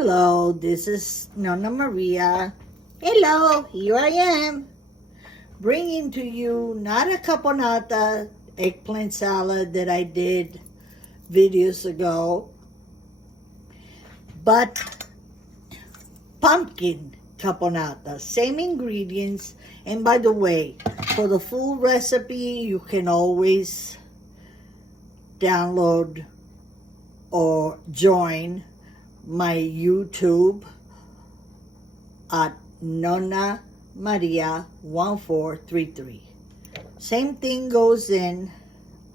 Hello, this is Nonna Maria. Hello, here I am, bringing to you not a caponata eggplant salad that I did videos ago, but pumpkin caponata. Same ingredients. And by the way, for the full recipe, you can always download or join my YouTube at Nonna Maria 1433. Same thing goes in: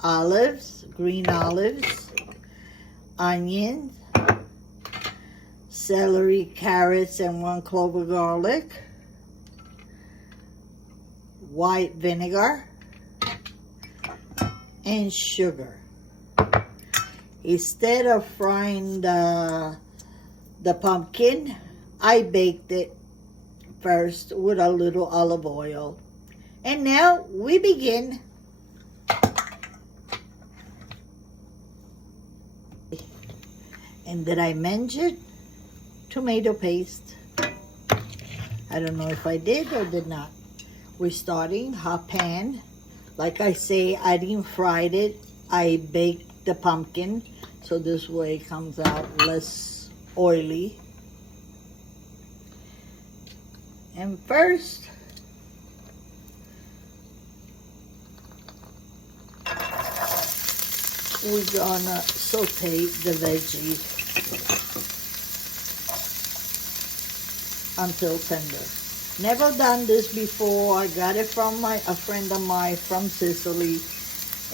olives, green olives, onions, celery, carrots, and 1 clove of garlic, white vinegar, and sugar. Instead of frying the pumpkin, I baked it first with a little olive oil. And now we begin. And did I mention tomato paste? I don't know if I did or did not. We're starting hot pan. Like I say, I didn't fry it. I baked the pumpkin, so this way it comes out less oily. And first, we're gonna saute the veggies until tender. Never done this before. I got it from a friend of mine from Sicily,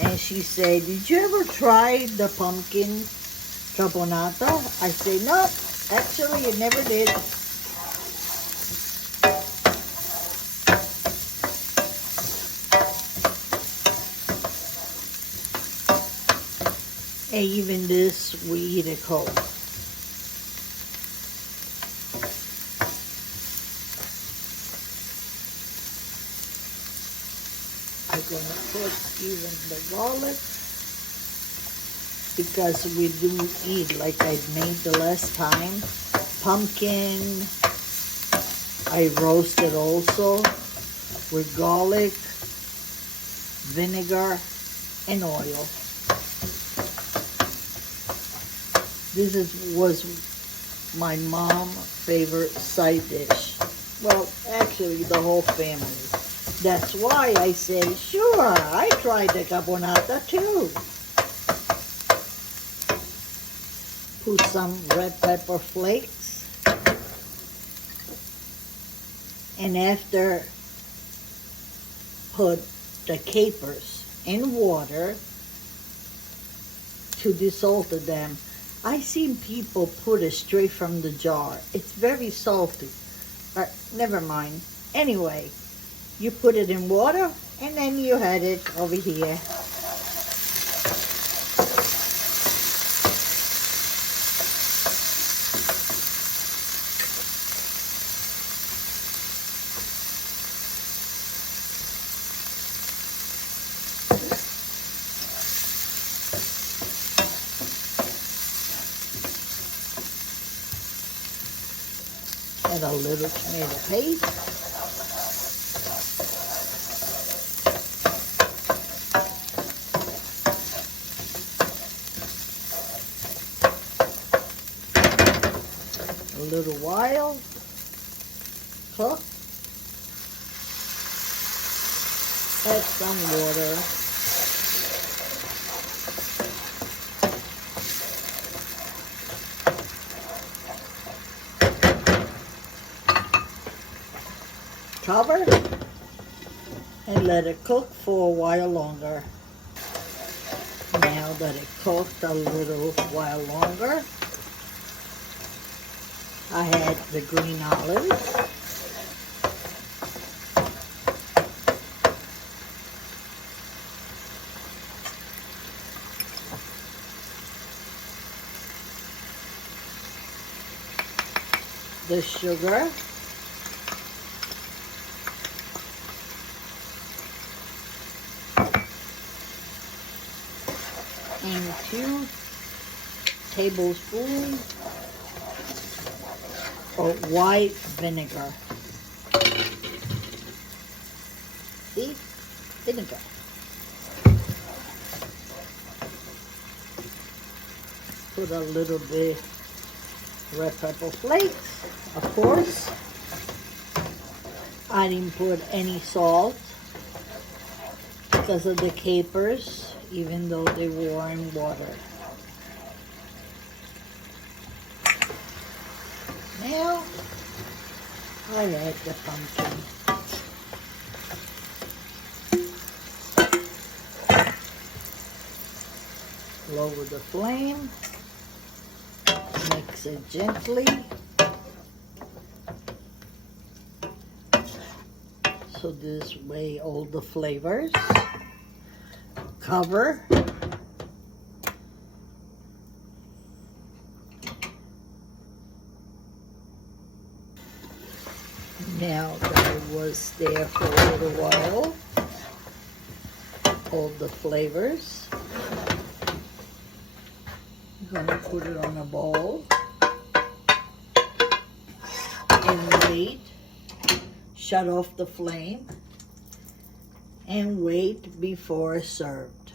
and she said, "Did you ever try the pumpkin caponata?" I say, "No, actually I never did." And even this, we eat it cold. I'm gonna put even the garlic, because we do eat, like I made the last time, pumpkin. I roasted also with garlic, vinegar, and oil. This was my mom's favorite side dish. Well, actually, the whole family. That's why I say, sure, I tried the caponata too. Put some red pepper flakes. And after, put the capers in water to dissolve them. I seen people put it straight from the jar. It's very salty. But never mind. Anyway, you put it in water, and then you had it over here. Add a little tomato paste. A little while. Cook. Add some water. Cover and let it cook for a while longer. Now that it cooked a little while longer, I had the green olives, the sugar, and 2 tablespoons or white vinegar. See? Vinegar. Put a little bit red pepper flakes, of course. I didn't put any salt because of the capers, even though they were in water. Now, I add the pumpkin. Lower the flame. Mix it gently. So this way all the flavors. Cover. Now that it was there for a little while, all the flavors. I'm gonna put it on a bowl and wait. Shut off the flame and wait before served.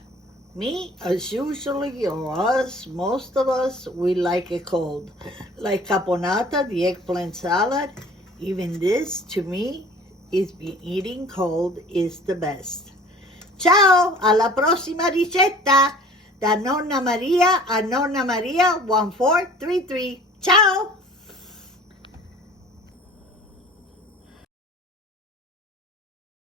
Me, as usually, or us, most of us, we like it cold. Like caponata, the eggplant salad, even this, to me, is eating cold is the best. Ciao, alla prossima ricetta. Da Nonna Maria a Nonna Maria 1433. Ciao!